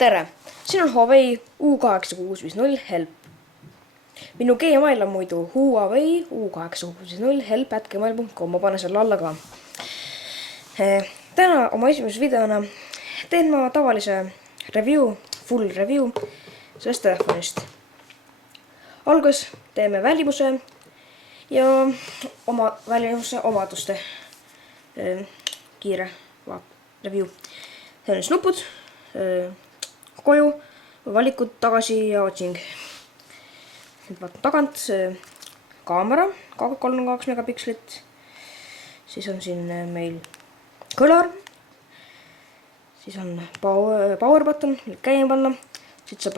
tere! Siin on Huawei U8650 Help. Minu Gmail on muidu Huawei U8650help@gmail.com, ma panen selle alla ka. Täna oma esimese videona teen ma tavalise review, full review sellest telefonist. Alguses teeme välimuse ja oma välimuse omaduste kiire review. See on siis nupud, koju, valikud, tagasi ja otsing. Nüüd vaatan tagant, kaamera, 32 megapikslit. Siis on siin meil kõlar. Siis on power button, käima panna. Siit saab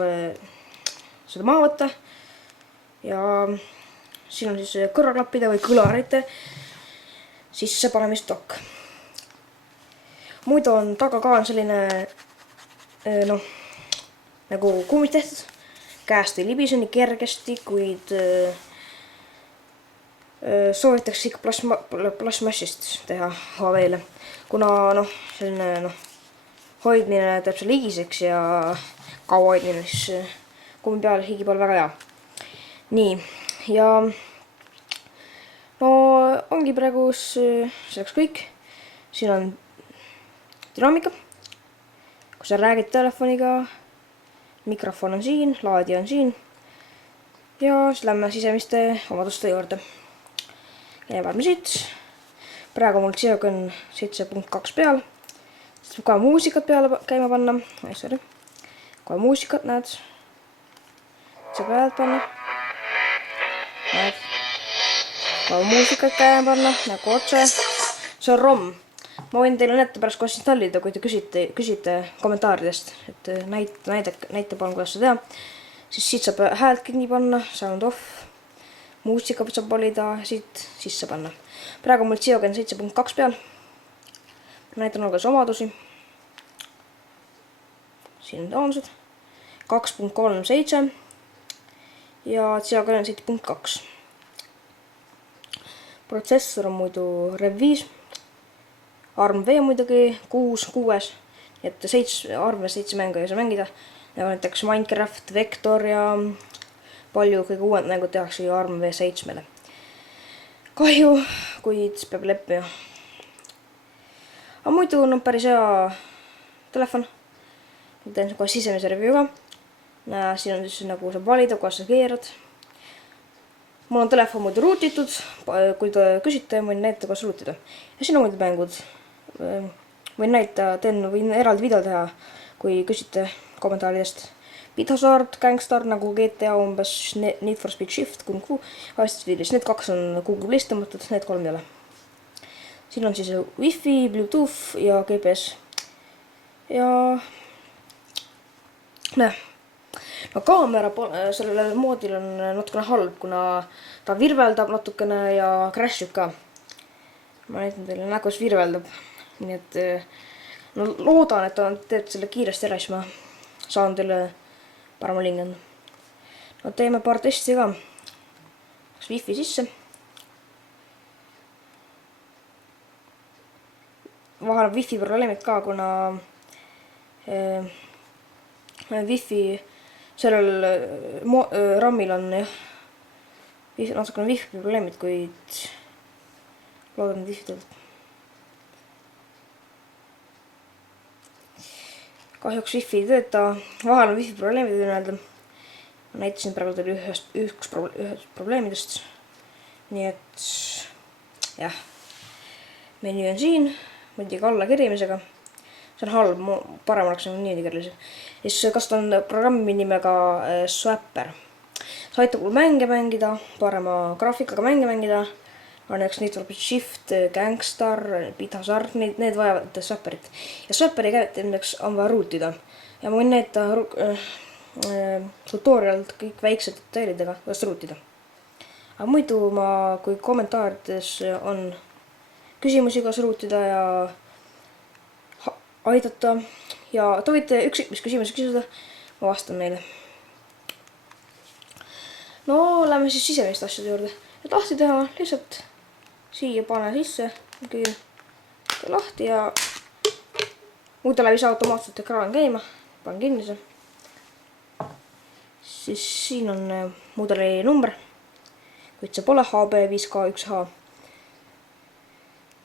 seda maha võtta. Ja siin on siis kõrvaklappide või kõlarite sisse panemisdokk. Muidu on taga ka on selline nagu kummid tehtud. Käest ei libise nii kergesti, kuid soovitakse ikka plasmassist teha Huaweile. Kuna selline hoidmine teeb selle higiseks ja kaua hoidmine, siis kummi peal higi pole väga hea. Nii, ja ongi praegu selleks kõik. Siin on dünaamika, kui sa räägid telefoniga, mikrofon on siin, laadija on siin ja siis lähme sisemiste omaduste juurde. Vaatame siit. Praegu mul Xiaogen 7.2 peal. Siis saab ka muusikat peale käima panna. Kohe muusikat näed. Saab pealt panna. Näed. Kohe muusikat käima panna, nagu otse. See on ROM. Ma võin teile näite pärast koos installida, kui te küsite kommentaaridest, et näite palun, kuidas seda teha. Siis siit saab häält kinni panna, sound off, muusika saab valida, siit sisse panna. Praegu mul Xiaogen 7.2 peal. Näitan alguses omadusi. Siin on taolised. 2.37 ja Xiaogen 7.2. Protsessor on muidu Rev 5. ARM V muidugi 6, et ARM 7 mängu ei saa mängida. Nagu näiteks Minecraft, Vector ja palju kõige uued mängud tehakse ju ARM V7-le. Kahju, kuid peab leppima. Aga muidu on päris hea telefon. Teen kohe sisemise review ka. Siin on siis nagu saab valida, kuidas sa keerad. Mul on telefon muidu ruutitud, kui te küsite, võin näita, kuidas ruutida. Ja siin on muidu mängud. Võin näita, võin eraldi video teha, kui küsite kommentaaridest. Bithazard, Gangstar nagu GTA umbes, Need for Speed Shift, Kung Fu. Need kaks on Google Play'st tõmmatud, need kolm ei ole. Siin on siis Wi-Fi, Bluetooth ja GPS. Ja kaamera sellele moodil on natukene halb, kuna ta virveldab natukene ja crashib ka. Ma näitan teile nägus virveldab. Nii et loodan, et ta teeb selle kiiresti ära, siis ma saan teile parema lingi anda. Teeme paar testi ka. Wi-Fi sisse. Vahel on Wi-Fi probleemid ka, kuna Wi-Fi sellel RAM-il on natukene Wi-Fi probleemid, kuid loodan, et Wi-Fi tuleb. Kahjuks Wi-Fi ei tööta, vahel on Wi-Fi probleemid, võin öelda. Ma näitasin praegu teile ühest probleemidest. Nii et, jah. Menü on siin, muidugi alla kerimisega. See on halb, parem oleks niimoodi kerlisi. Siis kasutan programmi nimega Swapper. See aitab mul mänge mängida, parema graafikaga mänge mängida. On näiteks Need for Speed Shift, Gangstar, Bithazard, need vajavad Swapperit. Ja Swapperi käivitamiseks on vaja ruutida. Ja ma võin näita tutorialt kõik väiksed detailidega, kuidas ruutida. Aga muidu kui kommentaarides on küsimusi, kuidas ruutida ja aidata. Ja te võite ükskõik mis küsimusi küsida, ma vastan neile. Lähme siis sisemiste asjade juurde. Et lahti teha, lihtsalt siia pane sisse, lahti ja muidu läbi saa automaatselt ekraan käima. panen kinni see. Siis siin on mudeli number, kuid see pole HB5K1H.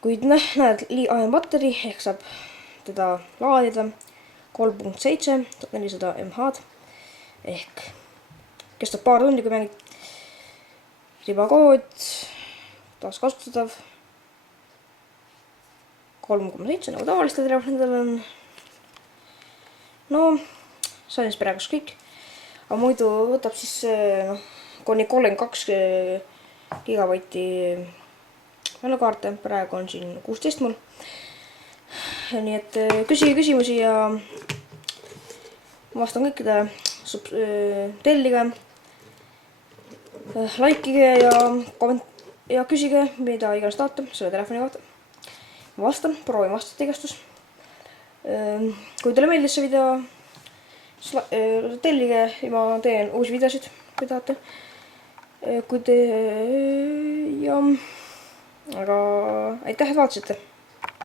Kuid näed, Li-ion battery ehk saab teda laadida 3.7 1400 mAh ehk kestab paar tundi, kui mängid. Ribakood, taaskasutatav 3.7 nagu tavalistel telefonidel on. No, see on siis praegu kõik. Aga muidu võtab siis kuni 32 gigabaitti mälukaarte, praegu on siin 16 mul. Nii et küsige küsimusi ja vastan kõikidele. Tellige, likeige ja küsige, mida iganes tahate selle telefoni kohta. Ma vastan, proovin vastata igastus. Kui teile meeldis see video, tellige ja ma teen uusi videosid, kui tahate. Aga aitäh, et vaatasite!